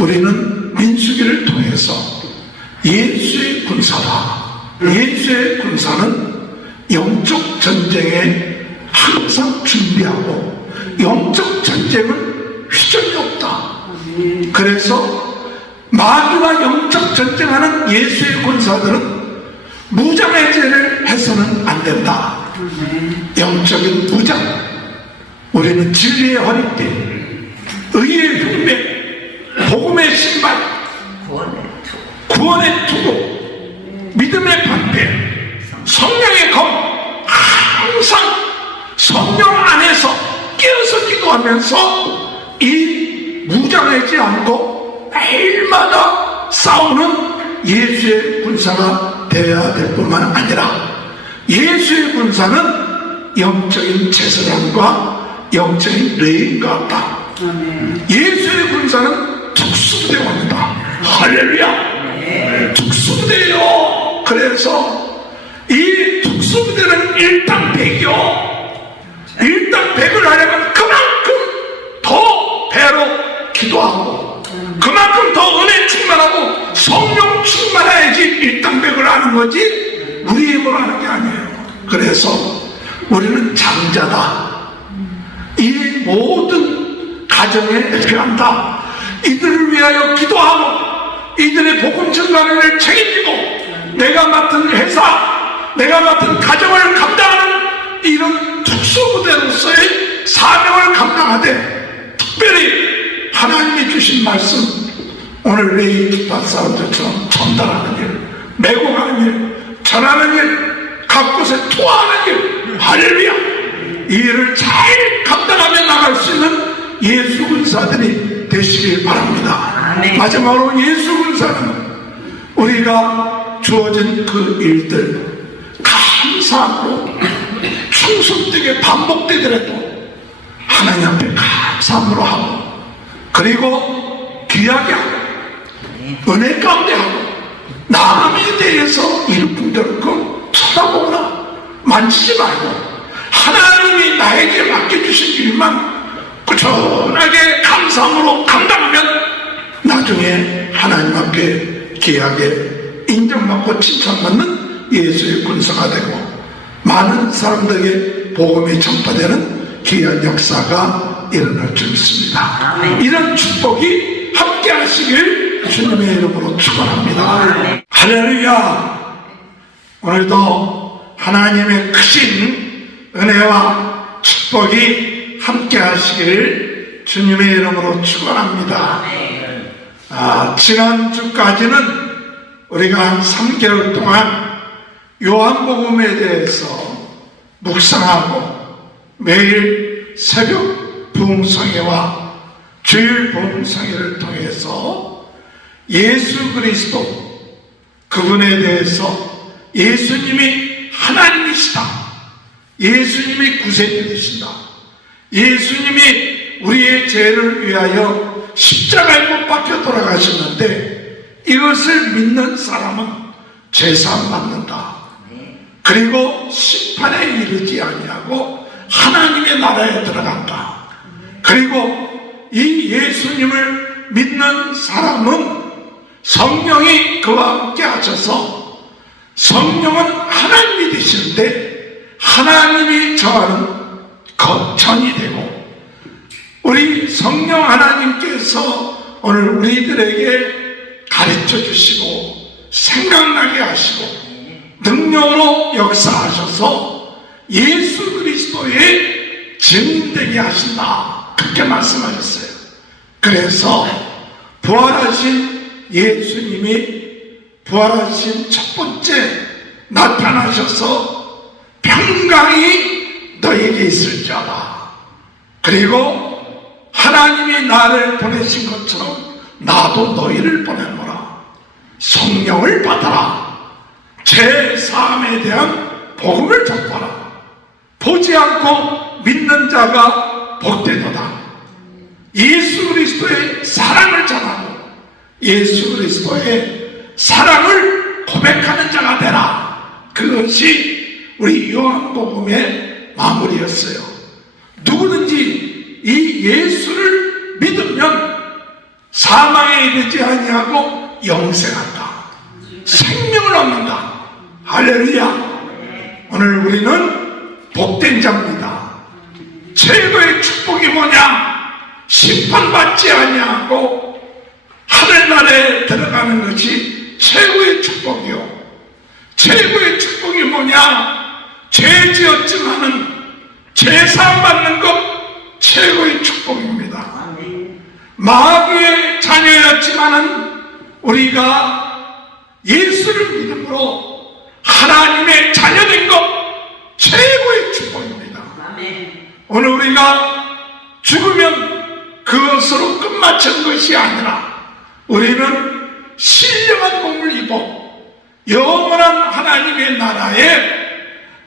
우리는 민수기를 통해서 예수의 군사다. 예수의 군사는 영적 전쟁에 항상 준비하고 영적 전쟁은 휘전이 없다. 그래서 마귀와 영적 전쟁하는 예수의 군사들은 무장해제를 해서는 안 된다. 영적인 무장, 우리는 진리의 허리띠, 의의 흉배, 복음의 신발, 구원의 투구, 믿음의 방패, 성령의 검, 항상 성령 안에서 깨어서 기도하면서 이 무장하지 않고 매일마다 싸우는 예수의 군사가 되어야 될 뿐만 아니라 예수의 군사는 영적인 제사장과 영적인 레인과 같다. 예수의 군사는 특수부대원이다. 할렐루야. 특수부대요. 그래서 이 특수부대는 일당백이요. 일당백을 하려면 그만큼 더 배로 기도하고 그만큼 더 은혜 충만하고 성령 충만해야지 일당백을 하는 거지 우리 힘으로 하는 게 아니에요. 그래서 우리는 장자다. 이 모든 가정에 필요한다. 이들을 위하여 기도하고 이들의 복음 전가를 책임지고 내가 맡은 회사, 내가 맡은 가정을 감당하는 이런 특수부대로서의 사명을 감당하되 특별히 하나님이 주신 말씀, 오늘 레이 기파 사람들처럼 전달하는 일, 메고 가는 일, 전하는 일, 각곳에 투하하는 일, 할렐루야. 이 일을 잘 감당하며 나갈 수 있는 예수 군사들이 되시길 바랍니다. 마지막으로 예수 군사는 우리가 주어진 그 일들 감사함으로 충성되게 반복되더라도 하나님 앞에 감사함으로 하고 그리고 귀하게 하고 은혜 가운데 하고 남에 대해서 이렇게 쳐다보거나 만지지 말고 하나님이 나에게 맡겨주신 일만 꾸준하게 감사함으로 감당하면 나중에 하나님 앞에 귀하게 인정받고 칭찬받는 예수의 군사가 되고 많은 사람들에게 복음이 전파되는 귀한 역사가 일어날 줄 믿습니다. 이런 축복이 함께 하시길 주님의 이름으로 축원합니다. 할렐루야. 오늘도 하나님의 크신 은혜와 축복이 함께 하시길 주님의 이름으로 축원합니다. 지난주까지는 우리가 한 3개월 동안 요한복음에 대해서 묵상하고 매일 새벽 부흥성회와 주일 부흥성회를 통해서 예수 그리스도 그분에 대해서 예수님이 하나님이시다, 예수님이 구세주이시다, 예수님이 우리의 죄를 위하여 십자가에 못 박혀 돌아가셨는데 이것을 믿는 사람은 죄사함 받는다. 그리고 심판에 이르지 아니하고 하나님의 나라에 들어간다. 그리고 이 예수님을 믿는 사람은 성령이 그와 함께 하셔서 성령은 하나님이 되시는데 하나님이 정하는 거천이 되고 우리 성령 하나님께서 오늘 우리들에게 가르쳐 주시고 생각나게 하시고 능력으로 역사하셔서 예수 그리스도의 증인되게 하신다. 그렇게 말씀하셨어요. 그래서 부활하신 예수님이 부활하신 첫 번째 나타나셔서 평강이 너에게 있을지어다. 그리고 하나님이 나를 보내신 것처럼 나도 너희를 보내노라. 성령을 받아라. 제3에 대한 복음을 전파하라. 보지 않고 믿는 자가 복되도다. 예수 그리스도의 사랑을 전하고 예수 그리스도의 사랑을 고백하는 자가 되라. 그것이 우리 요한복음의 마무리였어요. 누구든지 이 예수를 믿으면 사망에 이르지 아니하고 영생한다. 생명을 얻는다. 할렐루야. 오늘 우리는 복된 자입니다. 최고의 축복이 뭐냐? 심판받지 아니하고 하늘나라에 들어가는 것이 최고의 축복이요. 최고의 축복이 뭐냐? 죄 지었지만은 죄사함 받는 것 최고의 축복입니다. 마귀의 자녀였지만은 우리가 예수를 믿음으로 하나님의 자녀된 것 최고의 축복입니다. 오늘 우리가 죽으면 그것으로 끝마친 것이 아니라 우리는 신령한 몸을 입어 영원한 하나님의 나라에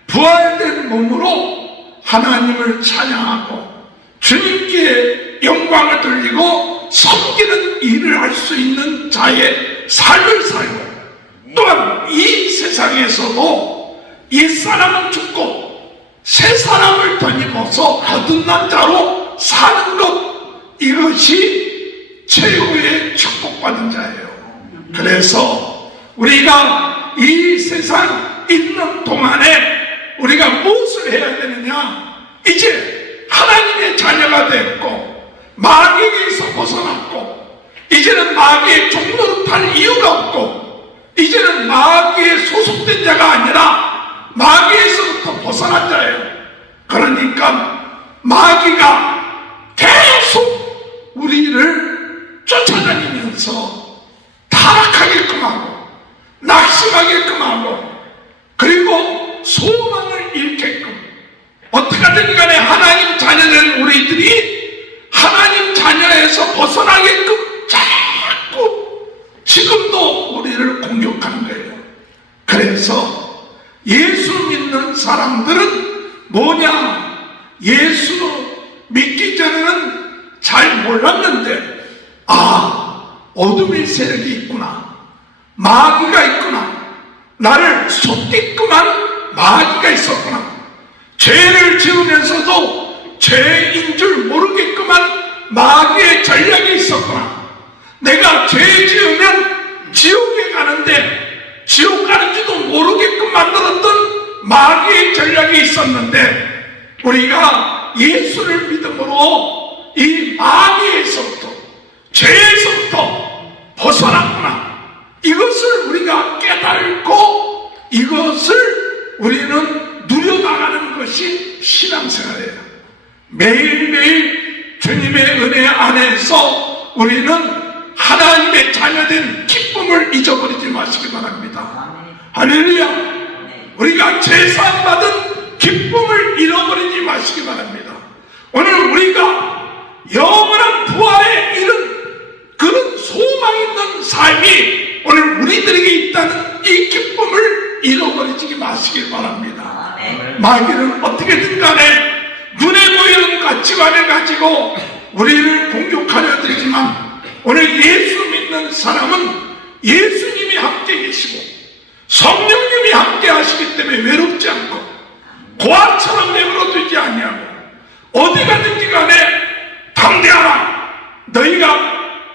부활된 몸으로 하나님을 찬양하고 주님께 영광을 돌리고 섬기는 일을 할 수 있는 자의 삶을 살고, 또한 이 세상에서도 옛사람은 죽고 새사람을 덧입어서 거듭난 자로 사는 것, 이것이 최고의 축복받은 자예요. 그래서 우리가 이 세상 있는 동안에 우리가 무엇을 해야 되느냐? 이제 하나님의 자녀가 됐고 마귀에게서 벗어났고 이제는 마귀의 종노릇할 이유가 없고 이제는 마귀에 소속된 자가 아니라 마귀에서부터 벗어난 자예요. 그러니까 마귀가 계속 우리를 쫓아다니면서 타락하게끔 하고 낙심하게끔 하고 그리고 소망을 잃게끔, 어떻게든 간에 하나님 자녀된 우리들이 하나님 자녀에서 벗어나게끔 자꾸 지금도 우리를 공격하는 거예요. 그래서 예수 믿는 사람들은 뭐냐? 예수 믿기 전에는 잘 몰랐는데, 어둠의 세력이 있구나, 마귀가 있구나, 나를 속게끔 한 마귀가 있었구나, 죄를 지으면서도 죄인 줄 모르게끔 한 마귀의 전략이 있었구나, 내가 죄 지으면 지옥에 가는데 지옥 가는지도 모르게끔 만들었던 마귀의 전략이 있었는데, 우리가 예수를 믿음으로 이 마귀에서부터, 죄에서부터 벗어났구나, 이것을 우리가 깨달고 이것을 우리는 누려나가는 것이 신앙생활이에요. 매일매일 주님의 은혜 안에서 우리는 하나님의 자녀된 기쁨을 잊어버리지 마시기 바랍니다. 할렐루야. 우리가 제사함 받은 기쁨을 잃어버리지 마시기 바랍니다. 오늘 우리가 영원한 부활에 이른 그런 소망 있는 삶이 오늘 우리들에게 있다는 이 기쁨을 잃어버리지 마시길 바랍니다. 마귀는 어떻게든 간에 눈에 보이는 가치관을 가지고 우리를 공격하려 들지만, 오늘 예수 믿는 사람은 예수님이 함께 계시고 성령님이 함께 하시기 때문에 외롭지 않고 고아처럼 내버려두지 아니하고 어디 가든지 간에 담대하라, 너희가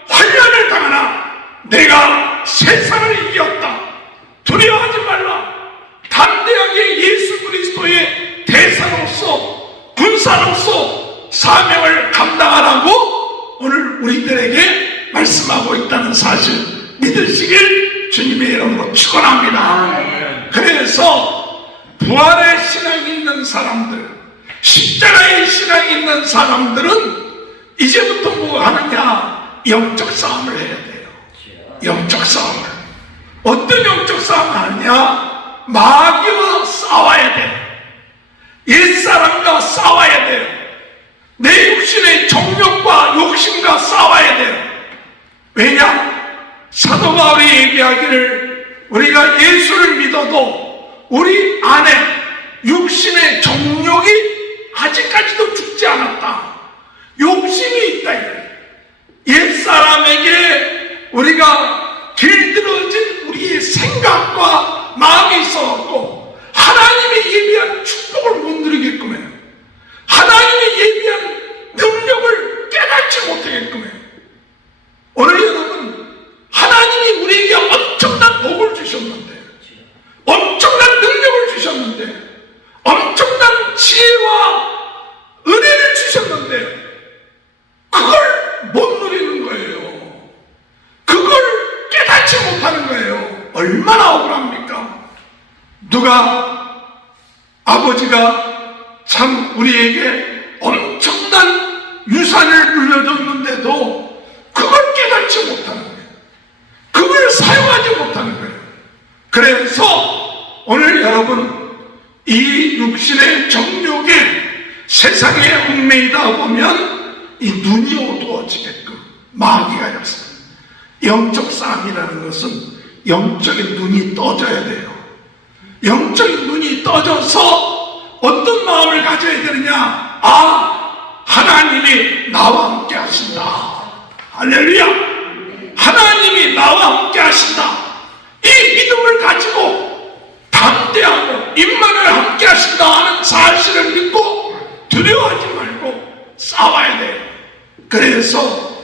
환난을 당하나 내가 세상을 이겼다, 두려워하지 말라, 담대하게 예수 그리스도의 대사로서 군사로서 사명을 감당하라고 오늘 우리들에게 말씀하고 있다는 사실 믿으시길 주님의 이름으로 축원합니다. 그래서 부활의 신앙이 있는 사람들, 십자가의 신앙이 있는 사람들은 이제부터 뭐 하느냐? 영적 싸움을 해야 돼요. 영적 싸움을. 어떤 영적 싸움을 하느냐? 마귀와 싸워야 돼요. 옛사람과 싸워야 돼요. 내 육신의 정욕과 욕심과 싸워야 돼요. 왜냐? 사도 바울이 얘기하기를 우리가 예수를 믿어도 우리 안에 육신의 정욕이 아직까지도 죽지 않았다, 욕심이 있다. 옛사람에게 우리가 길들어진 우리의 생각과 마음이 있어갖고 하나님의 예비한 축복을 못 누리게끔 해요. 하나님의 예비한 능력을 깨닫지 못하게끔 해요. 오늘 여러분 얼마나 억울합니까? 아버지가 참 우리에게 엄청난 유산을 물려줬는데도 그걸 깨닫지 못하는 거예요. 그걸 사용하지 못하는 거예요. 그래서 오늘 여러분, 이 육신의 정욕에 세상에 얽매이다 보면 이 눈이 어두워지게끔 마귀가 역사합니다. 영적 싸움이라는 것은 영적인 눈이 떠져야 돼요. 영적인 눈이 떠져서 어떤 마음을 가져야 되느냐? 하나님이 나와 함께 하신다. 할렐루야! 하나님이 나와 함께 하신다. 이 믿음을 가지고 담대하고 임만을 함께 하신다 하는 사실을 믿고 두려워하지 말고 싸워야 돼요. 그래서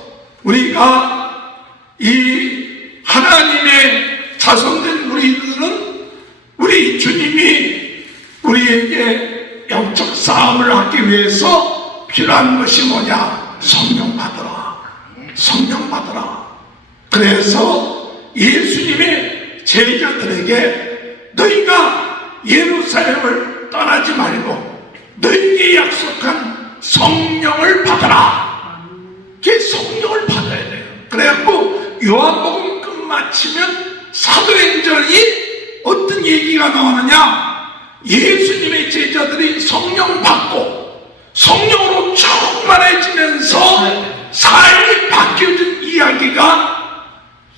우리가 이 하나님의 자손된 우리들은 우리 주님이 우리에게 영적 싸움을 하기 위해서 필요한 것이 뭐냐? 성령 받으라. 성령 받으라. 그래서 예수님의 제자들에게 너희가 예루살렘을 떠나지 말고 너희에게 약속한 성령을 받아라. 이게 성령을 받아야 돼요. 그래갖고 요한복음 끝마치면 사도행전이 어떤 얘기가 나오느냐? 예수님의 제자들이 성령 받고 성령으로 충만해지면서 삶이 바뀌어진 이야기가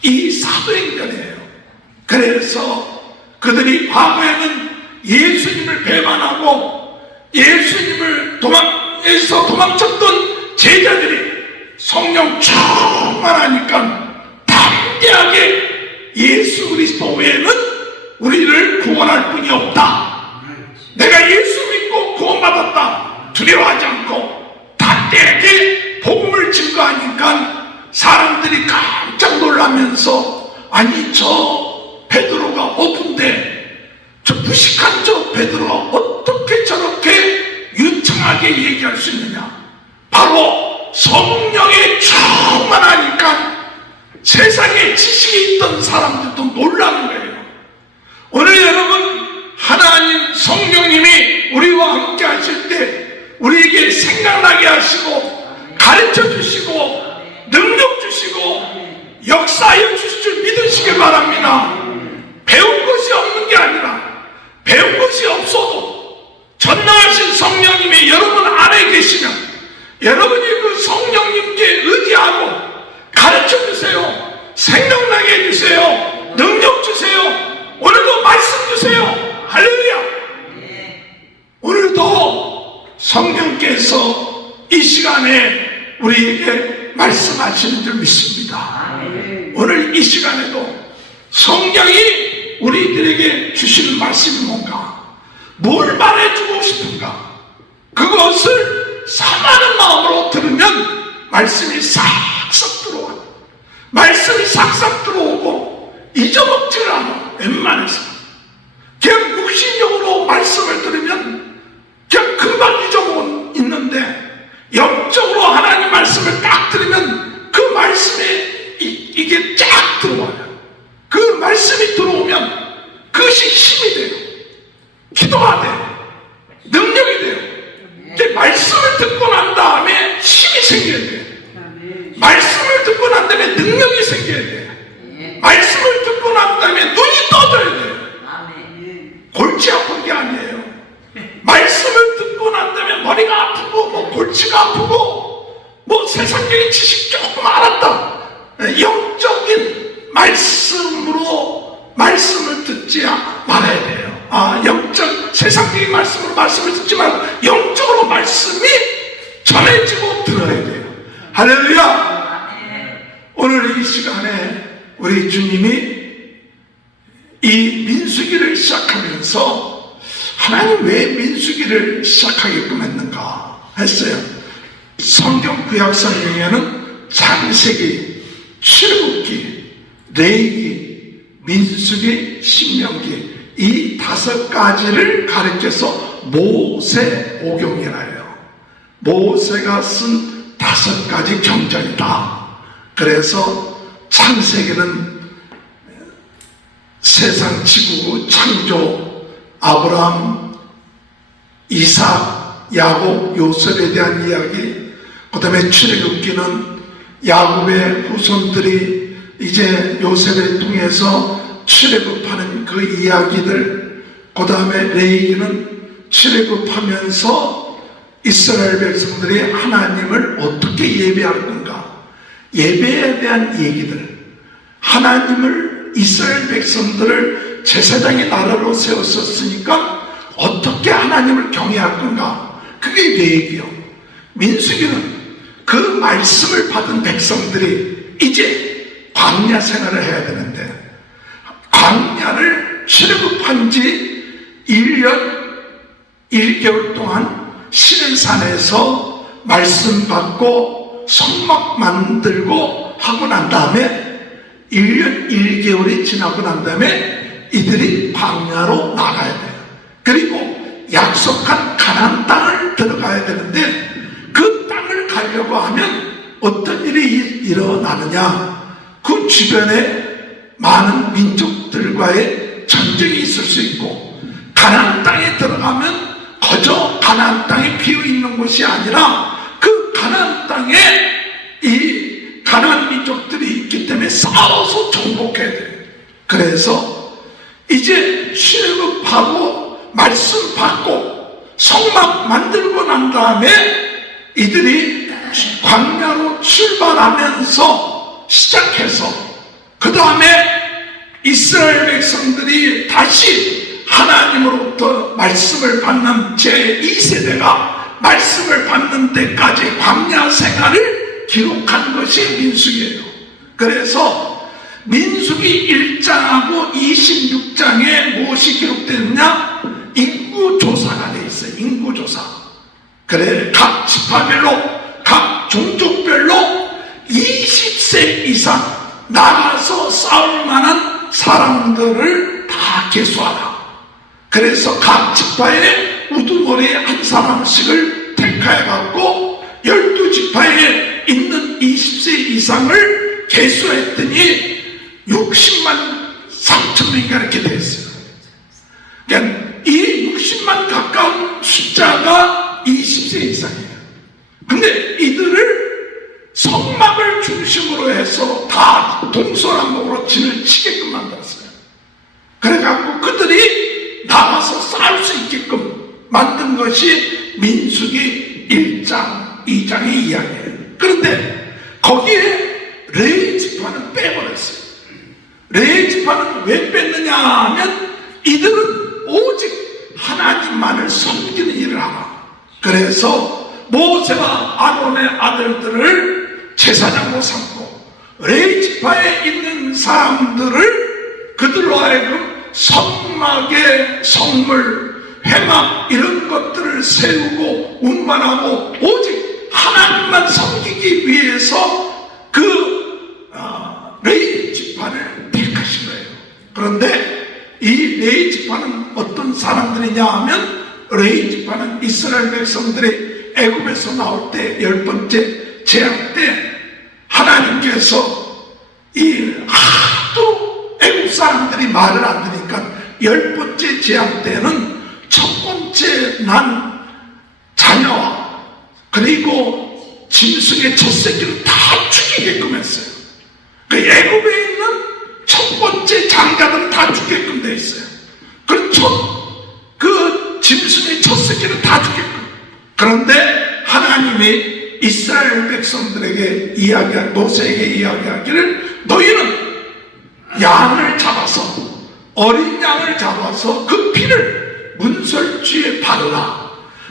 이 사도행전이에요. 그래서 그들이 과거에는 예수님을 배반하고 예수님을 도망쳤던 제자들이 성령 충만하니까 담대하게 예수 그리스도 외에는 우리를 구원할 분이 없다. 내가 예수 믿고 구원받았다. 두려워하지 않고 담대하게 복음을 증거하니까 사람들이 깜짝 놀라면서 아니 저 베드로가 어딘데 저 무식한 저 베드로가 어떻게 저렇게 유창하게 얘기할 수 있느냐. 바로 성령에 충만하니까 세상에 지식이 있던 사람들도 놀라는 거예요. 오늘 여러분, 하나님 성령님이 우리와 함께 하실 때 우리에게 생각나게 하시고 가르쳐 주시고 능력 주시고 역사하여 주실 줄 믿으시기 바랍니다. 배운 것이 없는 게 아니라 배운 것이 없어도 전능하신 성령님이 여러분 안에 계시면 여러분이 그 성령님께 의지하고 가르쳐 주세요. 생각나게 해주세요. 능력 주세요. 오늘도 말씀 주세요. 할렐루야. 오늘도 성령께서 이 시간에 우리에게 말씀하시는 줄 믿습니다. 오늘 이 시간에도 성령이 우리들에게 주시는 말씀이 뭔가, 뭘 말해주고 싶은가, 그것을 사랑하는 마음으로 들으면 말씀이 싹싹 들어와요. 말씀이 싹싹 들어오고 잊어먹지를 않아. 웬만해서 그냥 육신적으로 말씀을 들으면 그냥 금방 잊어먹 있는데 영적으로 하나님 말씀을 딱 들으면 그 말씀에 이게 쫙 들어와요. 그 말씀이 들어오면 그것이 힘이 돼요. 기도가 돼요. 능력이 돼요. 이제 말씀을 듣고 난 다음에 힘이 생겨야 돼요. 말씀을 듣고 난 다음에 능력이 생겨야 돼요. 말씀을 듣고 난 다음에 눈이 떠져야 돼요. 골치 아픈 게 아니에요. 말씀을 듣고 난 다음에 머리가 아프고 뭐 골치가 아프고 뭐 세상적인 지식 조금 알았다. 영적인 말씀으로 말씀을 듣지 말아야 돼요. 영적 세상적인 말씀을 듣지 말고 영적으로 말씀이 전해지고 들어야 돼요. 할렐루야. 오늘 이 시간에 우리 주님이 이 민수기를 시작하면서 하나님 왜 민수기를 시작하게끔 했는가 했어요. 성경 구약 성경에는 창세기, 출애굽기, 레위기, 민수기, 신명기 이 5가지를 가르쳐서 모세오경이라 해요. 모세가 쓴 5가지 경전이다. 그래서 창세기는 세상 지구 창조, 아브라함, 이삭, 야곱, 요셉에 대한 이야기, 그 다음에 출애굽기는 야곱의 후손들이 이제 요셉을 통해서 출애굽하는 그 이야기들, 그 다음에 레위기는 출애굽하면서 이스라엘 백성들이 하나님을 어떻게 예배할 건가, 예배에 대한 얘기들, 하나님을, 이스라엘 백성들을 제사장의 나라로 세웠었으니까 어떻게 하나님을 경외할 건가, 그게 레위기요. 민수기는 그 말씀을 받은 백성들이 이제 광야 생활을 해야 되는데, 광야를 출애굽한 지 1년 1개월 동안 시내산에서 말씀 받고 성막 만들고 하고 난 다음에 1년 1개월이 지나고 난 다음에 이들이 광야로 나가야 돼요. 그리고 약속한 가나안 땅을 들어가야 되는데, 그 땅을 가려고 하면 어떤 일이 일어나느냐, 그 주변에 많은 민족들과의 전쟁이 있을 수 있고, 가나안 땅에 들어가면 거저 가나안 땅에 비어있는 곳이 아니라 그 가나안 땅에 이 가나안 민족들이 있기 때문에 싸워서 정복해야 돼요. 그래서 이제 출애굽하고 말씀 받고 성막 만들고 난 다음에 이들이 광야로 출발하면서 시작해서 그 다음에 이스라엘 백성들이 다시 하나님으로부터 말씀을 받는 제2세대가 말씀을 받는 때까지 광야 생활을 기록한 것이 민수기예요. 그래서 민수기 1장하고 26장에 무엇이 기록되느냐, 인구조사가 돼 있어요. 인구조사. 그래, 각 지파별로, 각 종족별로 20세 이상 나가서 싸울 만한 사람들을 다 계수하라. 그래서 각 지파의 우두머리에 한 사람씩을 택하여갖고 12지파에 있는 20세 이상을 계수했더니 60만 3천 명인가 이렇게 됐어요. 그러니까 이 60만 가까운 숫자가 20세 이상이에요. 근데 이들을 성막을 중심으로 해서 다 동서남북으로 진을 치게끔 만들었어요. 그래갖고 그들이 나가서 싸울 수 있게끔 만든 것이 민수기 1장, 2장의 이야기예요. 그런데 거기에 레위 지파는 빼버렸어요. 레위 지파는 왜 뺐느냐 하면 이들은 오직 하나님만을 섬기는 일을 하라. 그래서 모세와 아론의 아들들을 제사장으로 삼고 레위 지파에 있는 사람들을 그들로 하여금 성막의 성물, 회막 이런 것들을 세우고 운반하고 오직 하나님만 섬기기 위해서 그 레위 지파를 택하신 거예요. 그런데 이 레위 지파는 어떤 사람들이냐 하면, 레위 지파는 이스라엘 백성들이 애굽에서 나올 때 10번째 재앙 때 하나님께서 이 하도 애굽 사람들이 말을 안 들으니까 10번째 재앙 때는 첫 번째 난 자녀와 그리고 짐승의 첫 새끼를 다 죽이게끔 했어요. 그 애굽에 있는 첫 번째 장자들은 다 죽게끔 돼 있어요. 그 짐승의 첫 새끼를 다 죽게끔. 그런데 하나님이 이스라엘 백성들에게 모세에게 이야기하기를, 너희는 양을 잡아서, 어린 양을 잡아서 그 피를 문설주에 바르라.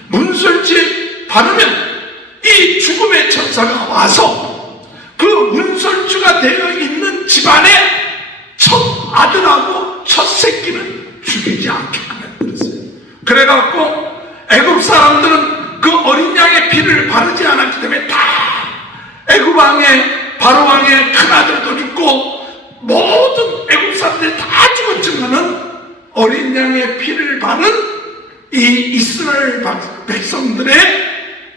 문설주에 바르면 이 죽음의 천사가 와서 그 문설주가 되어 있는 집안에 첫 아들하고 첫 새끼는 죽이지 않게끔 만들었어요. 그래갖고 애굽 사람들은 그 어린 양의 피를 바르지 않았기 때문에 다 애굽 왕의 바로 왕의 큰 아들도 죽고 모든 애굽 사람들이 다 죽었지만은 어린 양의 피를 바른 이 이스라엘 백성들의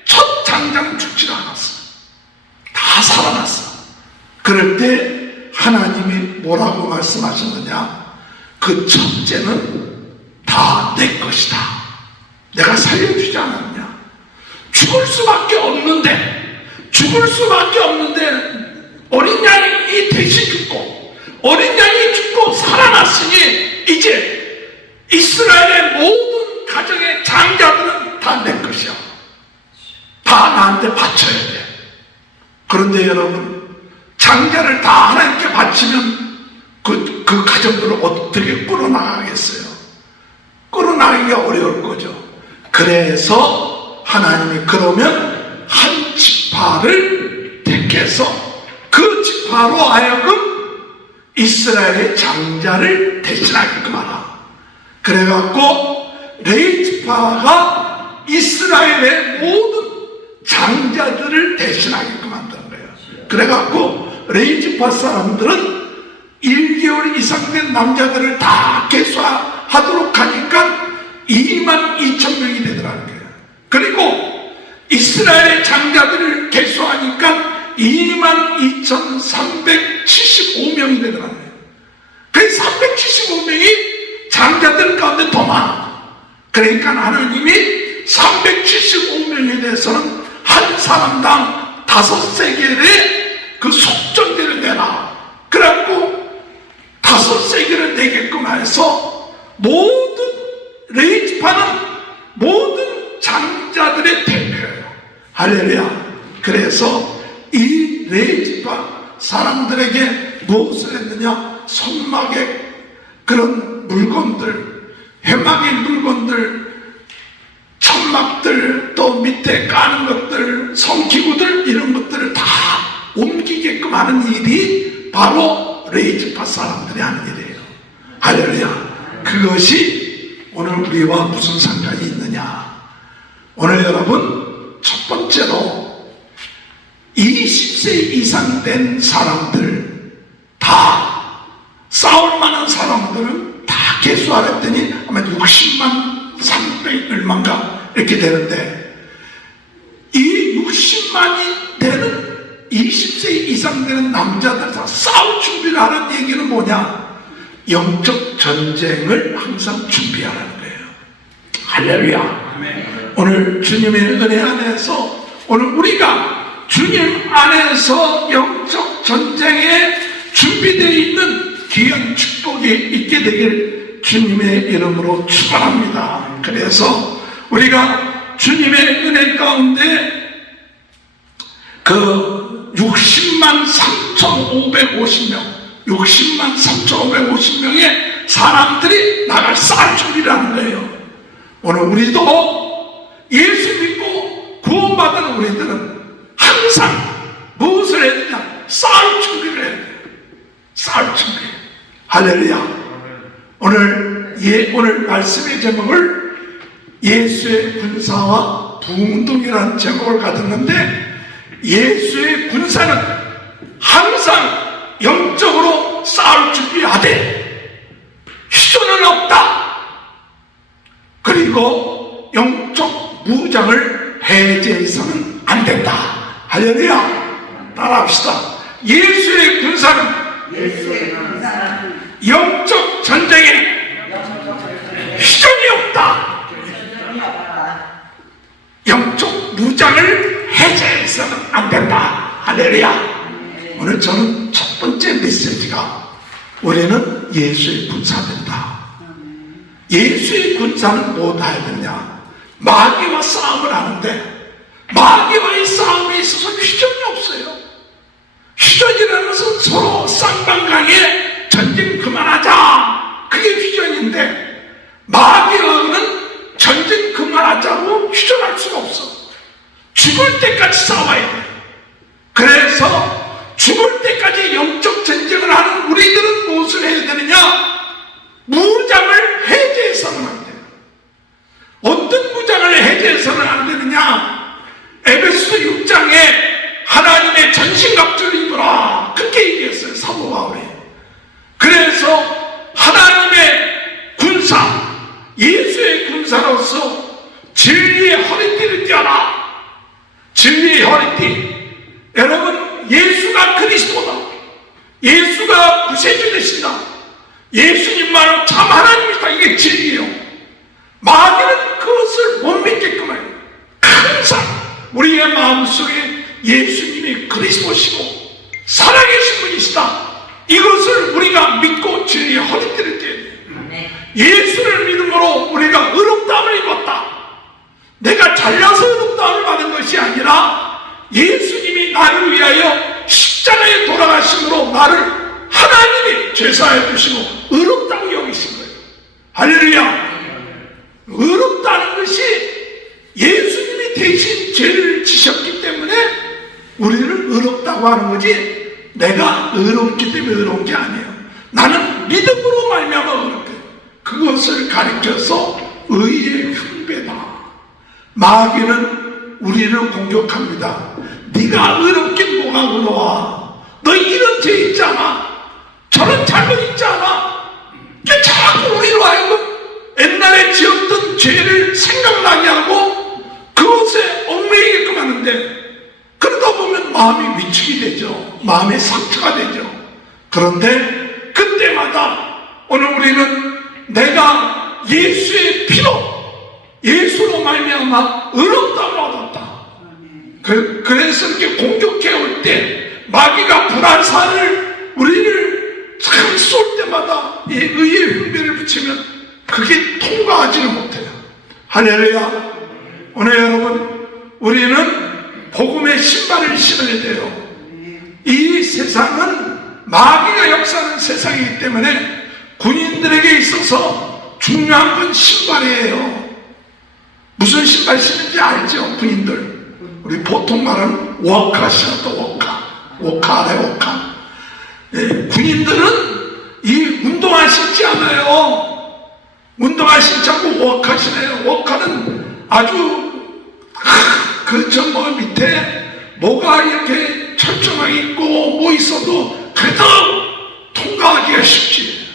첫 장자는 죽지 않았어. 다 살아났어. 그럴 때 하나님이 뭐라고 말씀하셨느냐? 그 첫째는 다 내 것이다. 내가 살려주지 않았냐. 죽을 수밖에 없는데 어린 양이 대신 죽고 어린 양이 죽고 살아났으니 이제 이스라엘의 모든 가정의 장자들은 다 내 것이야. 다 나한테 바쳐야 돼. 그런데 여러분, 장자를 다 하나님께 바치면 그 가정들을 어떻게 끌어나가겠어요? 끌어나가기가 어려울 거죠. 그래서 하나님이 그러면 한 지파를 택해서 그 지파로 하여금 이스라엘의 장자를 대신하게끔 하라. 그래갖고 레위 지파가 이스라엘의 모든 장자들을 대신하게끔 한다는 거예요. 그래갖고 레위 지파 사람들은 1개월 이상 된 남자들을 다 계수하도록 하니까 22,000명이 되더라는 거예요. 그리고 이스라엘의 장자들을 계수하니까 22,375명이 되더라는 거예요. 그 375명이 장자들 가운데 더 많아. 그러니까 하나님이 375명에 대해서는 한 사람당 5세겔의 그 속전제를 내라. 그래갖고 5세겔을 내게끔 해서 모든 레위 지파는 모든 장자들의 대표예요. 할렐루야. 그래서 이 레위 지파 사람들에게 무엇을 했느냐? 손막의 그런 물건들, 회막의 물건들, 천막들, 또 밑에 까는 것들, 성기구들, 이런 것들을 다 옮기게끔 하는 일이 바로 레위 지파 사람들이 하는 일이에요. 할렐루야. 그것이 오늘 우리와 무슨 상관이 있느냐? 오늘 여러분, 첫 번째로 20세 이상 된 사람들, 다 싸울 만한 사람들은 다 계수하랬더니 아마 60만 300 얼마인가 이렇게 되는데, 이 60만이 되는 20세 이상 되는 남자들 다 싸울 준비를 하는 얘기는 뭐냐? 영적 전쟁을 항상 준비하라는 거예요. 할렐루야. 오늘 주님의 은혜 안에서, 오늘 우리가 주님 안에서 영적 전쟁에 준비되어 있는 귀한 축복이 있게 되길 주님의 이름으로 축원합니다. 그래서 우리가 주님의 은혜 가운데 그 60만 3,550명, 60만 3,550명의 사람들이 나갈 쌀 줄이라는 거예요. 오늘 우리도 예수 믿고 구원받은 우리들은 항상 무엇을 해야 되냐? 싸울 준비를 해야 돼요. 싸울 준비. 할렐루야. 오늘 말씀의 제목을 예수의 군사와 부흥운동이라는 제목을 가졌는데, 예수의 군사는 항상 영적으로 싸울 준비하되 휴전은 없다. 그리고 영적 무장을 해제해서는 안 된다. 할렐루야. 따라합시다. 예수의 군사는 영적 전쟁에 휴전이 없다. 영적 무장을 해제해서는 안 된다. 할렐루야. 오늘 저는 첫 번째 메시지가 우리는 예수의 군사된다. 예수의 군사는 뭐 해야 되느냐? 마귀와 싸움을 하는데 마귀와의 싸움에 있어서 휴전이 없어요. 휴전이라는 것은 서로 쌍방강에 전쟁 그만하자, 그게 휴전인데, 마귀와는 전쟁 그만하자고 휴전할 수가 없어. 죽을 때까지 싸워야 돼. 그래서 죽을 때까지 영적 전쟁을 하는 우리들은 무엇을 해야 되느냐? 무장을 해제해서는 안 돼요. 어떤 무장을 해제해서는 안 되느냐? 에베소서 6장에 하나님의 전신갑주를 입으라, 그렇게 얘기했어요, 사도 바울이. 그래서 하나님의 군사, 예수의 군사로서 진리의 허리띠를 띄어라. 진리의 허리띠. 여러분, 예수가 그리스도다. 예수가 구세주 되신다. 예수님만으로 참 하나님이다. 이게 진리예요. 마귀는 그것을 못 믿게끔 해요. 항상 우리의 마음속에 예수님이 그리스도시고 살아계신 분이시다. 이것을 우리가 믿고 진리의 허리띠를 떼야 돼요. 예수를 믿음으로 우리가 의롭다함을 입었다. 내가 잘나서 의롭다함을 받은 것이 아니라 예수님이 나를 위하여 십자가에 돌아가심으로 나를 하나님이 죄사해 주시고 의롭다고 여기신 거예요. 할렐루야. 의롭다는 것이 예수님이 대신 죄를 지셨기 때문에 우리를 의롭다고 하는 거지, 내가 의롭기 때문에 의로운 게 아니에요. 나는 믿음으로 말미암아 의롭게. 그것을 가리켜서 의의 흉배다. 마귀는 우리를 공격합니다. 네가 의롭긴 뭐가 의로워. 너 이런 죄 있지 않아? 저런 잘못 있지 않아? 이게 자꾸 우리로 하여금 옛날에 지었던 죄를 생각나게 하고 그것에 얽매이게끔 하는데, 그러다 보면 마음이 위축이 되죠. 마음의 상처가 되죠. 그런데 그때마다 오늘 우리는 내가 예수의 피로, 예수로 말미암아 의롭다고 얻었다. 그래서 이렇게 공격해 올 때 마귀가 불안사를 우리를 참 쏠 때마다 이 의의 흉배를 붙이면 그게 통과하지는 못해요. 할렐루야. 오늘 여러분, 우리는 복음의 신발을 신어야 돼요. 이 세상은 마귀가 역사하는 세상이기 때문에 군인들에게 있어서 중요한 건 신발이에요. 무슨 신발 신는지 알죠? 군인들. 우리 보통 말하는 워카 신었다. 워카 알아요? 워카. 군인들은 이 운동화 신지 않아요. 운동화 신지 않고 워카 신어요. 워카는 아주 뭐 밑에 뭐가 이렇게 철저하게 있고 뭐 있어도 그래도 통과하기가 쉽지.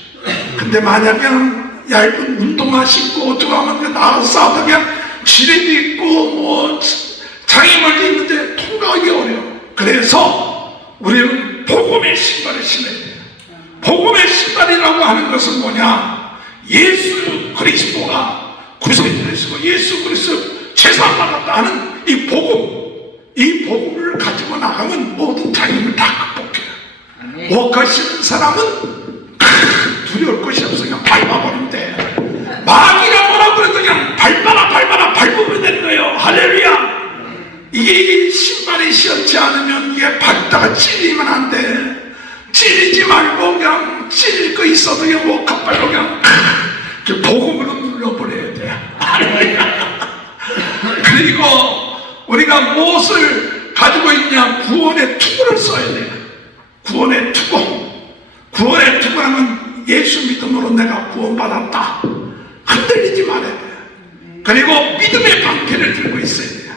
근데 만약 그냥 얇은 운동화 신고 들어가면 그냥 나가서 싸우다 그냥 지뢰도 있고 뭐 장애물도 있는데 통과하기 어려워. 그래서 우리는 복음의 신발을 신어야 돼요. 복음의 신발이라고 하는 것은 뭐냐? 예수 그리스도가 구속이 되시고 예수 그리스도 제사받았다 하는 이 복음을 가지고 나가면 모든 장애물 다 극복해요. 워카시는 사람은 두려울 것이 없어. 그냥 밟아버리면 돼. 마귀가 뭐라고 그래도 그냥 밟아라 밟으면 되는 거예요. 할렐루야. 이게 신발이 시원치 않으면 이게 밟다가 찔리면 안 돼. 찔리지 말고 그냥 찔릴 거 있어도 그냥 워카 밟고 그냥 복음으로 눌러버려야 돼. 할렐루야. 그리고 우리가 무엇을 가지고 있냐? 구원의 투구를 써야 돼요. 구원의 투구. 구원의 투구하면 예수 믿음으로 내가 구원받았다. 흔들리지 말아야 돼요. 그리고 믿음의 방패를 들고 있어야 돼요.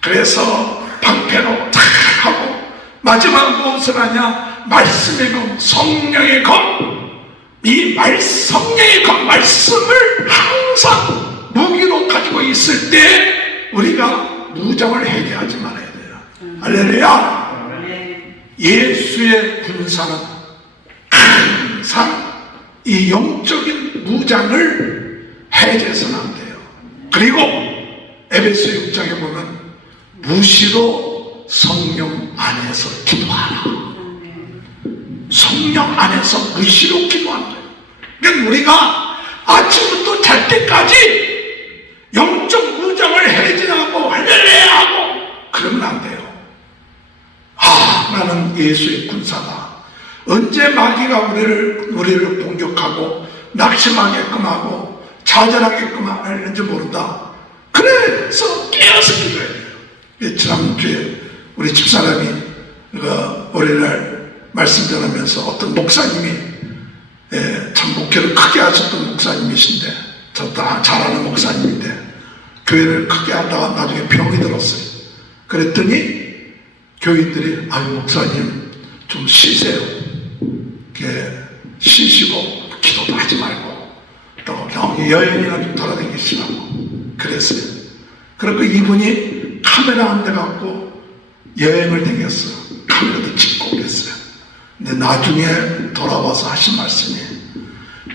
그래서 방패로 탁 하고 마지막 무엇을 하냐? 말씀의 검, 성령의 검. 이 성령의 검, 말씀을 항상 무기로 가지고 있을 때 우리가 무장을 해제하지 말아야 돼요. 할렐루야. 예수의 군사는 항상 이 영적인 무장을 해제해서는 안 돼요. 그리고 에베소 6장에 보면 무시로 성령 안에서 기도하라. 성령 안에서 무시로 기도한다. 그러니까 우리가 아침부터 잘 때까지 영적 무장을 해제하고 할렐루야 하고 그러면 안 돼요. 나는 예수의 군사다. 언제 마귀가 우리를 공격하고 낙심하게끔 하고 좌절하게끔 하는지 모른다. 그래서 깨어서 기도해야 돼요. 지난주에 우리 집사람이 월요일날 말씀 전하면서 어떤 목사님이 참 목회를 크게 하셨던 목사님이신데, 저 다 잘하는 목사님인데 교회를 크게 하다가 나중에 병이 들었어요. 그랬더니 교인들이 목사님 좀 쉬세요. 쉬시고 기도도 하지 말고 또 여행이나 좀 돌아다니시라고 그랬어요. 그리고 이분이 카메라 한 대 갖고 여행을 다녔어요. 카메라도 찍고 그랬어요. 근데 나중에 돌아와서 하신 말씀이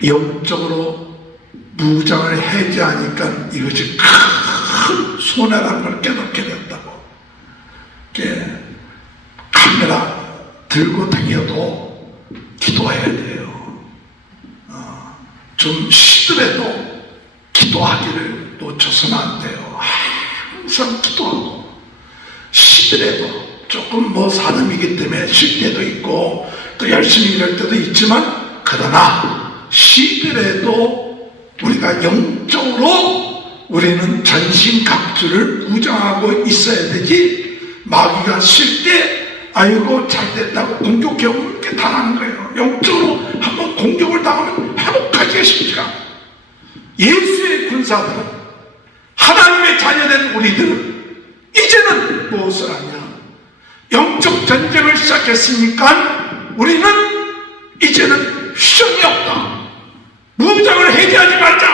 영적으로 무장을 해제하니까 이것이 큰 손해라는 걸 깨닫게 됐다고. 카메라 들고 다녀도 기도해야 돼요. 좀 시들해도 기도하기를 놓쳐서는 안 돼요. 항상 기도하고, 시들해도 조금 사람이기 때문에 쉴 때도 있고 또 열심히 일할 때도 있지만, 그러나 시들해도 우리가 영적으로 우리는 전신갑주를 무장하고 있어야 되지, 마귀가 쉴 때 아이고 잘 됐다고 공격해오면 게 당하는 거예요. 영적으로 한번 공격을 당하면 회복하기가 쉽지가 않아요. 예수의 군사들은, 하나님의 자녀된 우리들은 이제는 무엇을 하냐? 영적 전쟁을 시작했으니까 우리는 이제는 휴전이 없다. 무장을 해제하지 말자.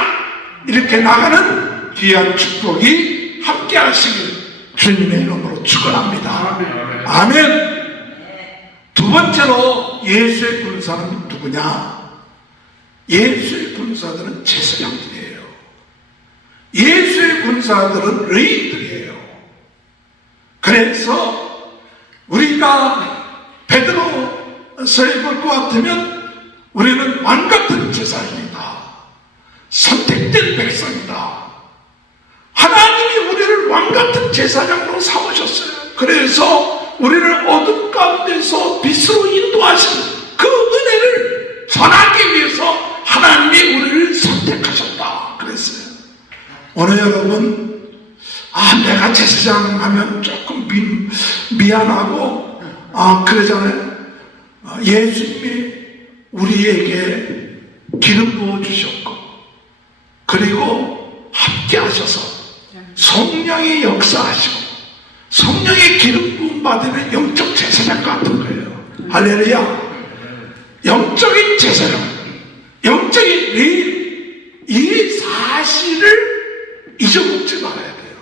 이렇게 나가는 귀한 축복이 함께 하시길 주님의 이름으로 축원합니다. 아멘. 두 번째로 예수의 군사는 누구냐? 예수의 군사들은 제사장들이에요. 예수의 군사들은 의인들이에요. 그래서 우리가 베드로서에 볼 것 같으면 우리는 왕같은 제사장이다. 선택된 백성이다. 하나님이 우리를 왕같은 제사장으로 삼으셨어요. 그래서 우리를 어둠 가운데서 빛으로 인도하신 그 은혜를 전하기 위해서 하나님이 우리를 선택하셨다 그랬어요. 오늘 여러분, 내가 제사장 하면 조금 미안하고 그러잖아요. 예수님이 우리에게 기름 부어주셨고, 그리고 함께 하셔서 성령이 역사하시고, 성령의 기름 부음 받으면 영적 제사장 같은 거예요. 할렐루야. 영적인 제사장, 영적인 레인, 이 사실을 잊어먹지 말아야 돼요.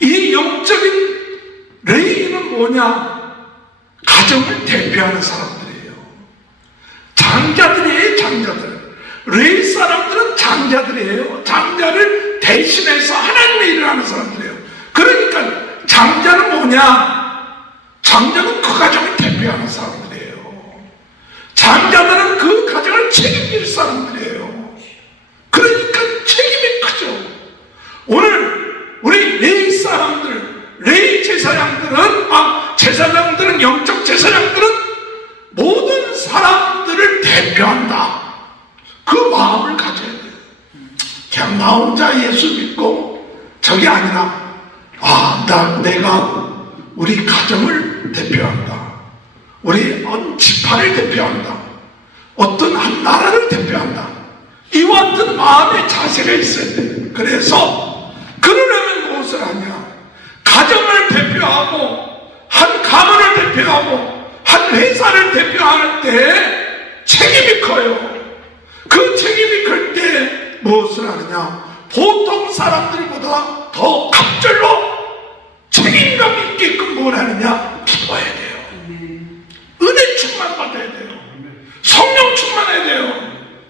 이 영적인 레인은 뭐냐? 가정을 대표하는 사람들이에요. 장자들이에요. 장자들. 레인 사람들은 장자들이에요. 장자를 대신해서 하나님의 일을 하는 사람들이에요. 그러니까 장자는 뭐냐? 장자는 그 가정을 대표하는 사람들이에요. 장자들은 그 가정을 책임질 사람들이에요. 그러니까 책임이 크죠. 오늘 우리 레위 사람들, 레위 제사장들은 영적 제사장들은 모든 사람들을 대표한다. 그 마음을 가져야 돼요. 그냥 나 혼자 예수 믿고 저게 아니라, 내가 우리 가정을 대표한다. 우리 지파를 대표한다. 어떤 한 나라를 대표한다. 이와 같은 마음의 자세가 있어야 돼요. 그래서 그러려면 무엇을 하냐? 가정을 대표하고, 한 가문을 대표하고, 한 회사를 대표할 때 책임이 커요. 그 책임이 클 때 무엇을 하느냐? 보통 사람들보다 더 갑절로 책임감 있게끔 뭘 하느냐? 기도해야 돼요. 은혜 충만 받아야 돼요. 성령 충만해야 돼요.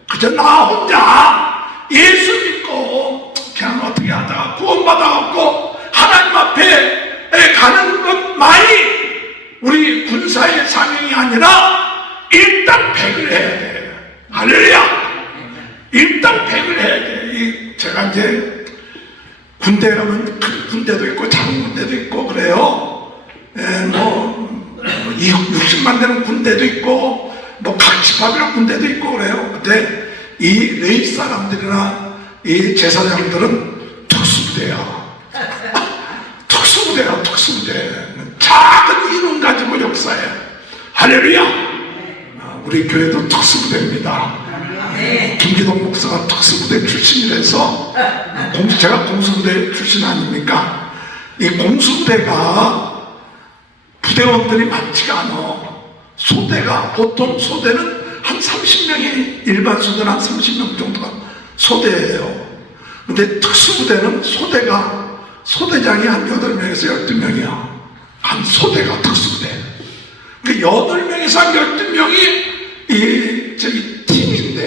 그저 나 혼자 예수 믿고 그냥 어떻게 하다가 구원받아갖고 하나님 앞에 가는 것만이 우리 군사의 사명이 아니라 일당백을 해야 돼. 할렐루야. 일당백을 해야 돼. 제가 이제 군대 가면 큰 군대도 있고 작은 군대도 있고 그래요. 60만 되는 군대도 있고 각 지파별 군대도 있고 그래요. 근데 이 레위 사람들이나 이 제사장들은 특수부대야. 특수부대. 작은 이름 가지고 역사해. 할렐루야. 우리 교회도 특수부대입니다. 김기동 목사가 특수부대 출신이라서, 제가 공수부대 출신 아닙니까? 이 공수부대가 부대원들이 많지가 않아. 소대가, 보통 소대는 한 30명이, 일반 소대는 한 30명 정도가 소대예요. 근데 특수부대는 소대장이 한 8명에서 12명이야. 한 소대가 특수부대. 그 8명에서 한 12명이 팀인데,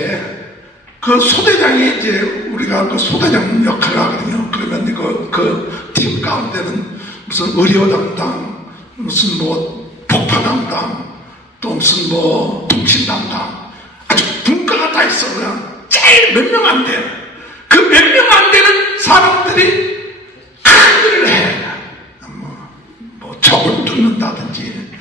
그 소대장이 이제 우리가 그 소대장 역할을 하거든요. 그러면 그 팀 가운데는 무슨 의료 담당, 무슨 뭐 폭파 담당, 또 무슨 뭐 통신 담당, 아주 분과가 다 있어. 그냥 제일 몇 명 안 돼. 그 몇 명 안 되는 사람들이 큰 일을 해. 뭐 적을 뚫는다든지,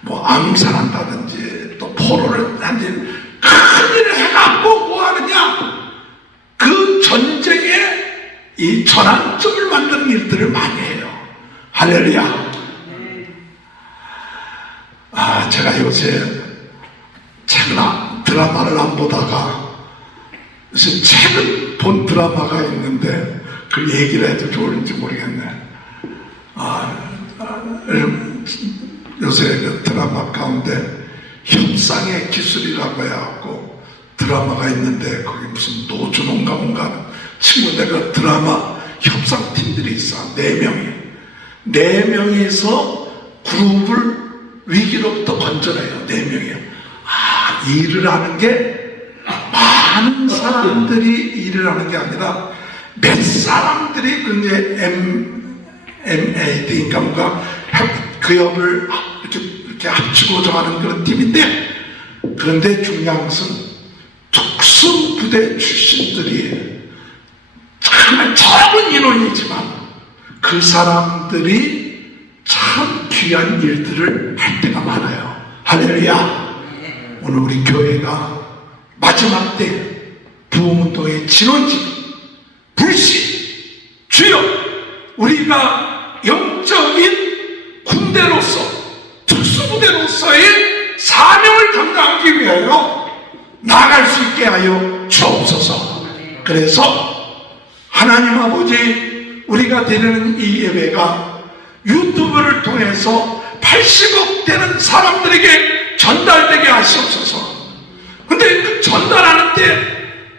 뭐 암살한다든지, 또 포로를 한지 큰 일을 해갖고 뭐 하느냐? 그 전쟁에 이 전환점을 만드는 일들을 많이 해요. 할렐루야. 제가 요새 드라마를 안 보다가 요새 최근 본 드라마가 있는데 그 얘기를 해도 좋을지 모르겠네. 요새 그 드라마 가운데 협상의 기술이라고 해갖고 드라마가 있는데 거기 무슨 노준호인가 뭔가 친구들 그 드라마 협상팀들이 있어. 4명이서 그룹을 위기로부터 건져내요. 4명이요. 일을 하는 게 많은 사람들이 일을 하는 게 아니라 몇 사람들이 그 MAD인가 뭔가 그 협을 이렇게 합치고자 하는 그런 팀인데, 그런데 중요한 것은 특수부대 출신들이 정말 적은 인원이지만 그 사람들이 참 귀한 일들을 할 때가 많아요. 할렐루야. 오늘 우리 교회가 마지막 때 부흥운동의 진원지 불씨 주여, 우리가 영적인 군대로서 특수부대로서의 사명을 감당하기 위하여 나아갈 수 있게 하여 주옵소서. 그래서 하나님 아버지, 우리가 드리는 이 예배가 유튜브를 통해서 80억 되는 사람들에게 전달되게 하시옵소서. 근데 그 전달하는 때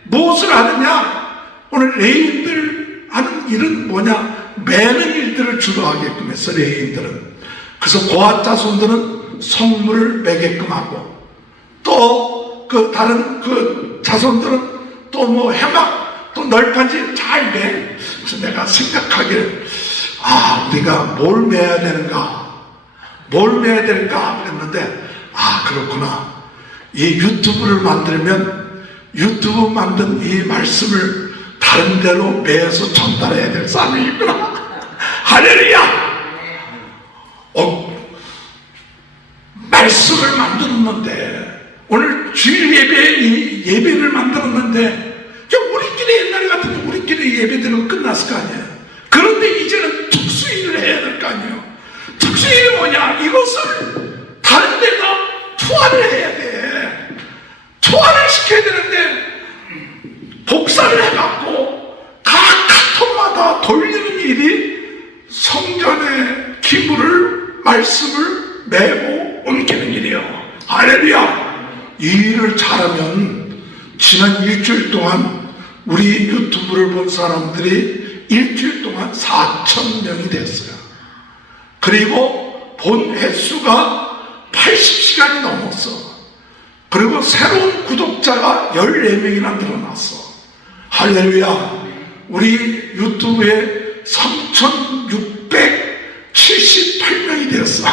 무엇을 하느냐? 오늘 레인들 하는 일은 뭐냐? 매는 일들을 주로 하게끔 했어, 레인들은. 그래서 고아 자손들은 성물을 매게끔 하고, 또 그 다른 그 자손들은 또 뭐 해막, 또 널판지 잘 매. 그래서 내가 생각하기를, 우리가 뭘 매야 되는가? 뭘 매야 될까? 그랬는데, 그렇구나. 이 유튜브를 만들면 유튜브 만든 이 말씀을 다른 데로 매서 전달해야 될 사람이 있구나. 할렐루야! 말씀을 만들었는데, 오늘 주일 예배를 만들었는데, 우리끼리 옛날 같으면 우리끼리 예배드리면 끝났을 거 아니에요. 그런데 이제는 특수일을 해야 될 거 아니에요. 특수일이 뭐냐? 이것을 다른 데가 투하를 해야 돼. 투하를 시켜야 되는데 복사를 해갖고 각 카톡마다 돌리는 일이 성전의 기물을, 말씀을 메고 옮기는 일이에요. 할렐루야. 이 일을 잘하면 지난 일주일 동안 우리 유튜브를 본 사람들이 일주일 동안 4,000명이 됐어요. 그리고 본 횟수가 80시간이 넘었어. 그리고 새로운 구독자가 14명이나 늘어났어. 할렐루야. 우리 유튜브에 3,678명이 되었어.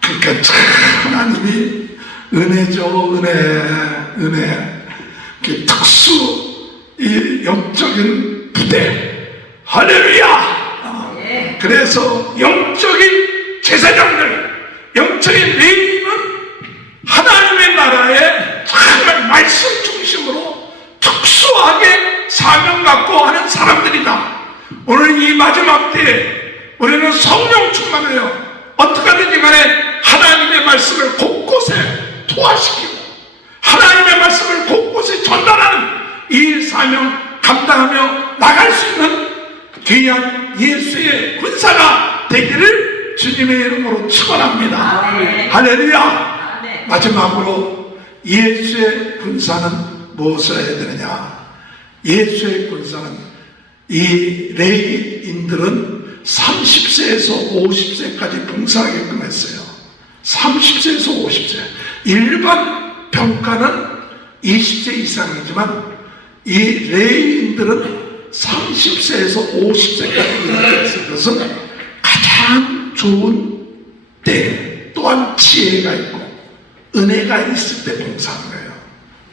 그러니까 참 하나님이 은혜죠. 은혜. 특수 이 영적인 부대. 할렐루야. 그래서 영적인 제사장들, 영적인 레위인은 하나님의 나라에 정말 말씀 중심으로 특수하게 사명 갖고 하는 사람들이다. 오늘 이 마지막 때에 우리는 성령 충만해요. 어떻게 하든지 간에 하나님의 말씀을 곳곳에 투하시키고 하나님의 말씀을 곳곳에 전달하는 이 사명 감당하며 나갈 수 있는 귀한 예수의 군사가 되기를 주님의 이름으로 축원합니다. 할렐루야. 마지막으로 예수의 군사는 무엇을 해야 되느냐? 예수의 군사는 이 레위인들은 30세에서 50세까지 봉사하게끔 했어요. 30세에서 50세. 일반 병가는 20세 이상이지만 이 레위인들은 30세에서 50세까지 일을 했어요. 그것은 가장 좋은 때, 또한 지혜가 있고 은혜가 있을 때 봉사하는 거예요.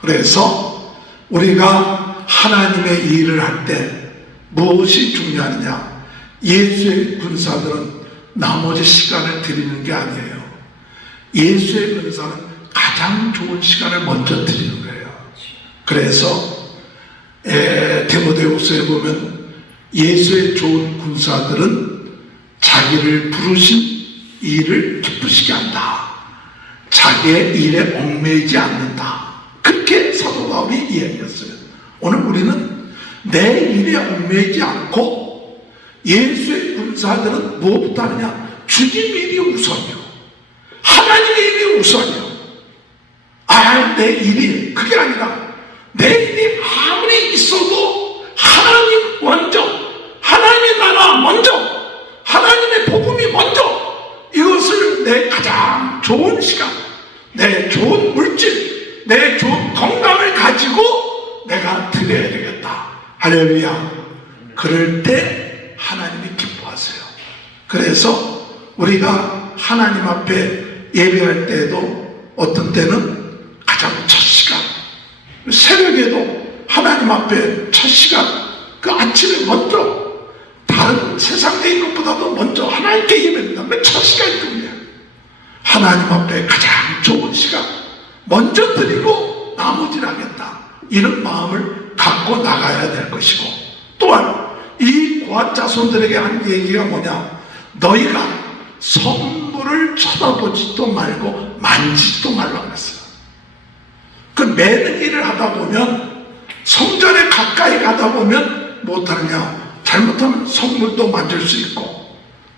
그래서 우리가 하나님의 일을 할 때 무엇이 중요하느냐? 예수의 군사들은 나머지 시간을 드리는 게 아니에요. 예수의 군사는 가장 좋은 시간을 먼저 드리는 거예요. 그래서 디모데후서에 보면 예수의 좋은 군사들은 자기를 부르신 일을 기쁘시게 한다. 자기의 일에 얽매이지 않는다. 그렇게 사도 바울이 이야기했어요. 오늘 우리는 내 일에 얽매이지 않고 예수의 군사들은 무엇부터 하느냐? 주님 일이 우선이요. 하나님의 일이 우선이요. 내 일이 그게 아니라 내 일이 아무리 있어도 하나님 먼저, 하나님의 나라 먼저, 하나님의 복음이 먼저, 이것을 내 가장 좋은 시간, 내 좋은 물질, 내 좋은 건강을 가지고 내가 드려야 되겠다. 할렐루야. 그럴 때 하나님이 기뻐하세요. 그래서 우리가 하나님 앞에 예배할 때에도 어떤 때는 가장 첫 시간, 새벽에도 하나님 앞에 첫 시간, 그 아침에 먼저 다른 세상적인 것보다도 먼저 하나님께 예배드린다면 첫 시간이 그거예요. 하나님 앞에 가장 좋은 시간 먼저 드리고 나머지를 하겠다. 이런 마음을 갖고 나가야 될 것이고, 또한 이 고아 자손들에게 한 얘기가 뭐냐? 너희가 선물을 쳐다보지도 말고 만지지도 말라고 했어요. 그 매는 일을 하다 보면, 성전에 가까이 가다 보면 못하느냐? 잘못하면 선물도 만질 수 있고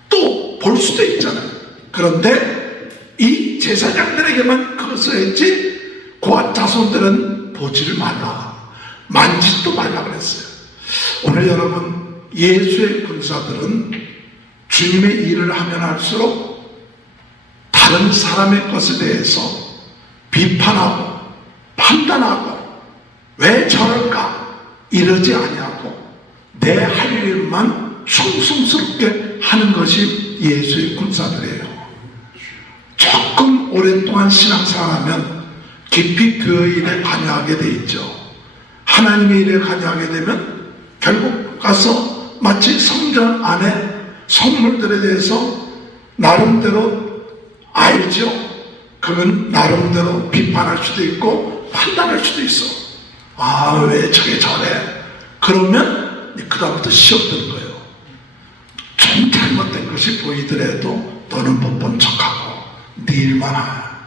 또 볼 수도 있잖아요. 그런데 이 제사장들에게만 그것을 했지 고아 자손들은 보지를 말라, 만지지도 말라 그랬어요. 오늘 여러분, 예수의 군사들은 주님의 일을 하면 할수록 다른 사람의 것에 대해서 비판하고 판단하고 왜 저럴까 이러지 아니하고 내 할 일만 충성스럽게 하는 것이 예수의 군사들이에요. 조금 오랫동안 신앙생활하면 깊이 교회 일에 관여하게 돼 있죠. 하나님의 일에 관여하게 되면 결국 가서 마치 성전 안에 선물들에 대해서 나름대로 알죠. 그러면 나름대로 비판할 수도 있고 판단할 수도 있어. 왜 저게 저래? 그러면 그 다음부터 시험 드는 거예요. 좀 잘못된 것이 보이더라도 너는 못 본 척하고 네 일만 하라.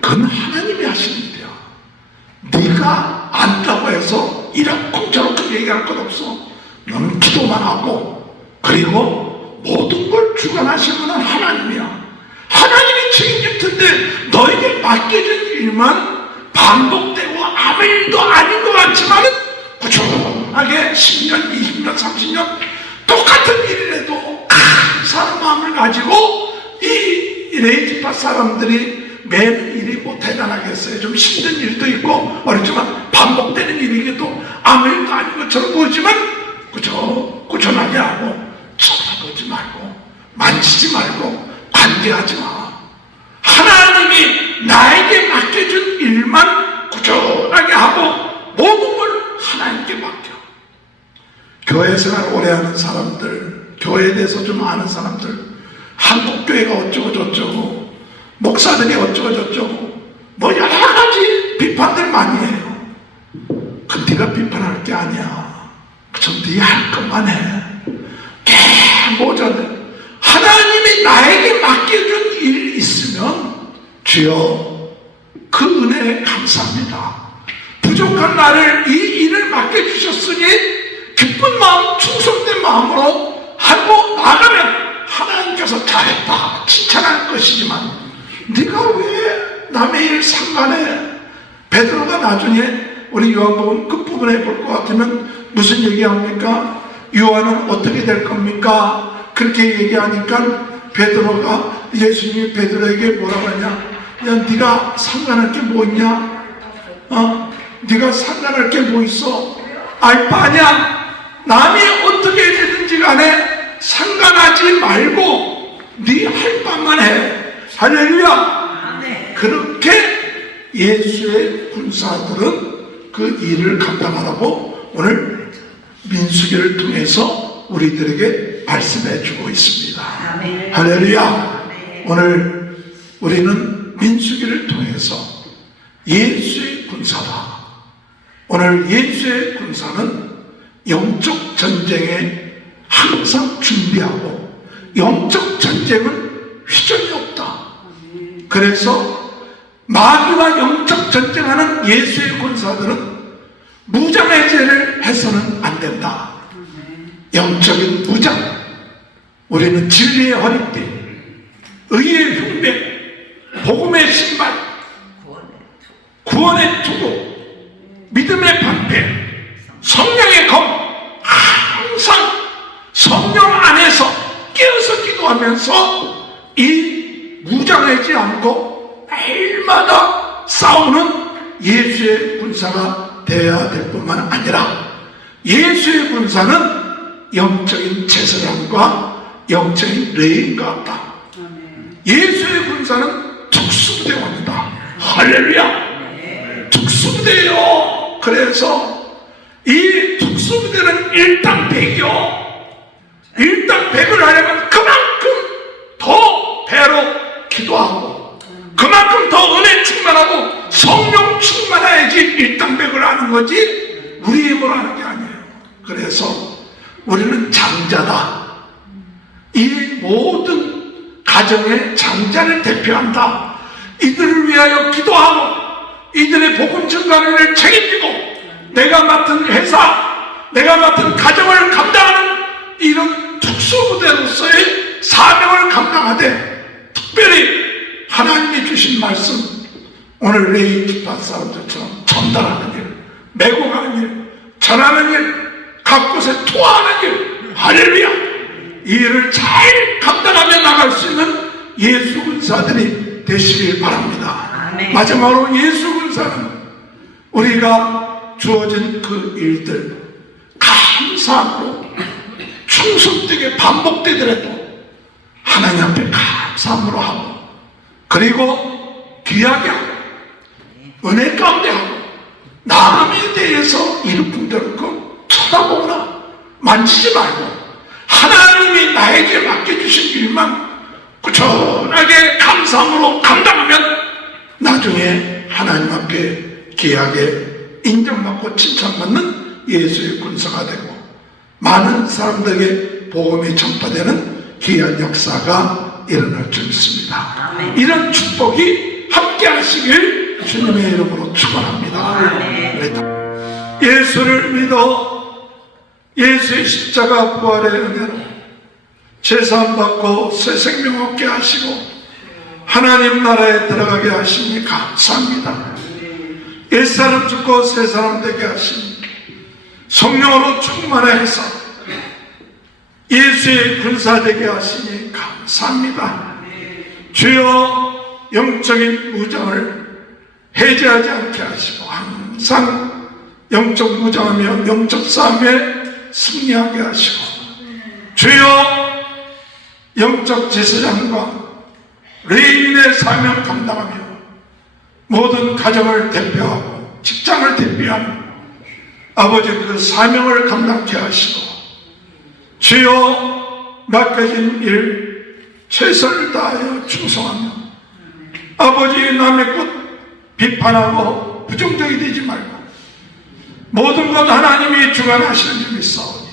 그건 하나님이 하시는 일이야. 네가 안다고 해서 이렇고 저렇게 얘기할 것 없어. 너는 기도만 하고, 그리고 모든 걸 주관하시는 건 하나님이야. 하나님이 책임질 텐데 너에게 맡겨진 일만 반복되고 아무 일도 아닌 것 같지만은 꾸준하게 10년, 20년, 30년 똑같은 일이라도 큰 사람 마음을 가지고 이 레이지파 사람들이 매일 일이 뭐 대단하겠어요. 좀 힘든 일도 있고 어렵지만 반복되는 일이기도 아무 일도 아닌 것처럼 보이지만 꾸준하게 하고 쳐다보지 말고 만지지 말고 관계하지 마. 하나님이 나에게 맡겨준 일만 꾸준하게 하고 모든 걸 하나님께 맡겨. 교회 생활 오래 하는 사람들, 교회에 대해서 좀 아는 사람들, 한국교회가 어쩌고 저쩌고, 목사들이 어쩌고 저쩌고, 뭐 여러 가지 비판들 많이 해요. 그 네가 비판할 게 아니야. 그저 네 할 것만 해. 모자네. 하나님이 나에게 맡겨준 일 있으면 주여 그 은혜에 감사합니다. 부족한 나를 이 일을 맡겨주셨으니 기쁜 마음, 충성된 마음으로 하고 나가면 하나님께서 잘했다 칭찬할 것이지만 네가 왜 남의 일 상관해? 베드로가 나중에 우리 요한복음 끝부분에 볼 것 같으면 무슨 얘기합니까? 요한은 어떻게 될 겁니까? 그렇게 얘기하니까 베드로가, 예수님이 베드로에게 뭐라고 하냐? 야, 네가 상관할 게 뭐 있냐? 네가 상관할 게 뭐 있어? 아이 빠냐? 남이 어떻게 되든지 간에 상관하지 말고 네 할 바만 해. 할렐루야. 그렇게 예수의 군사들은 그 일을 감당하라고 오늘 민수기를 통해서 우리들에게 말씀해 주고 있습니다. 할렐루야. 오늘 우리는 민수기를 통해서 예수의 군사다. 오늘 예수의 군사는 영적 전쟁에 항상 준비하고 영적 전쟁은 휘전이 없다. 그래서 마귀와 영적 전쟁하는 예수의 군사들은 무장해제를 해서는 안 된다. 영적인 무장, 우리는 진리의 허리띠, 의의 흉배, 복음의 신발, 구원의 투구, 믿음의 방패, 성령의 검, 항상 성령 안에서 깨어서 기도하면서 이 무장하지 않고 매일마다 싸우는 예수의 군사가 되어야 될 뿐만 아니라 예수의 군사는 영적인 제사장과 영적인 레인과 같다. 예수의 군사는 특수부대원이다. 할렐루야. 특수부대요. 그래서 이 특수부대는 일당백이요. 일당백을 하려면 그만큼 더 배로 기도하고 그만큼 더 은혜 충만하고 성령 충만해야지 일당백을 하는 거지 우리 힘으로 하는 게 아니에요. 그래서 우리는 장자다. 이 모든 가정의 장자를 대표한다. 이들을 위하여 기도하고 이들의 복음 증거를 책임지고 내가 맡은 회사, 내가 맡은 가정을 감당하는 이런 특수부대로서의 사명을 감당하되 특별히 하나님이 주신 말씀, 오늘 레이 기파 사람들처럼 전달하는 일, 메고 가는 일, 전하는 일, 각 곳에 투하하는 일, 할렐루야. 이 일을 잘 감당하며 나갈 수 있는 예수 군사들이 되시길 바랍니다. 마지막으로 예수 군사는 우리가 주어진 그 일들 감사함으로 충성되게 반복되더라도 하나님 앞에 감사함으로 하고 그리고 귀하게 하고 은혜 가운데 하고 남에 대해서 이러쿵저러쿵 쳐다보거나 만지지 말고 하나님이 나에게 맡겨주신 일만 꾸준하게 감사함으로 감당하면 나중에 하나님 앞에 귀하게 인정받고 칭찬받는 예수의 군사가 되고 많은 사람들에게 복음이 전파되는 귀한 역사가 일어날 줄 믿습니다. 이런 축복이 함께 하시길 주님의 이름으로 축원합니다. 예수를 믿어 예수의 십자가 부활의 은혜로 제사함받고 새 생명 얻게 하시고 하나님 나라에 들어가게 하시니 감사합니다. 옛사람 죽고 새사람 되게 하시니 성령으로 충만해서 예수의 군사 되게 하시니 감사합니다. 주여 영적인 무장을 해제하지 않게 하시고 항상 영적 무장하며 영적 싸움에 승리하게 하시고 주여 영적 제사장과 레인의 사명 감당하며 모든 가정을 대표하고 직장을 대표하며 아버지 그 사명을 감당케 하시고 주여 맡겨진 일 최선을 다하여 충성하며 아버지 남의 것 비판하고 부정적이 되지 말고 모든 것 하나님이 주관하시는 줄 믿사오니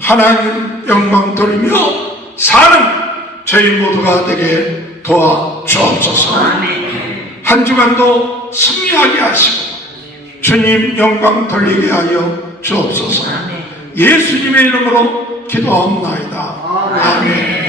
하나님 영광 돌리며 사는 저희 모두가 되게 도와주옵소서. 한 주간도 승리하게 하시고 주님 영광 돌리게 하여 주옵소서. 예수님의 이름으로 기도하옵나이다. 아멘.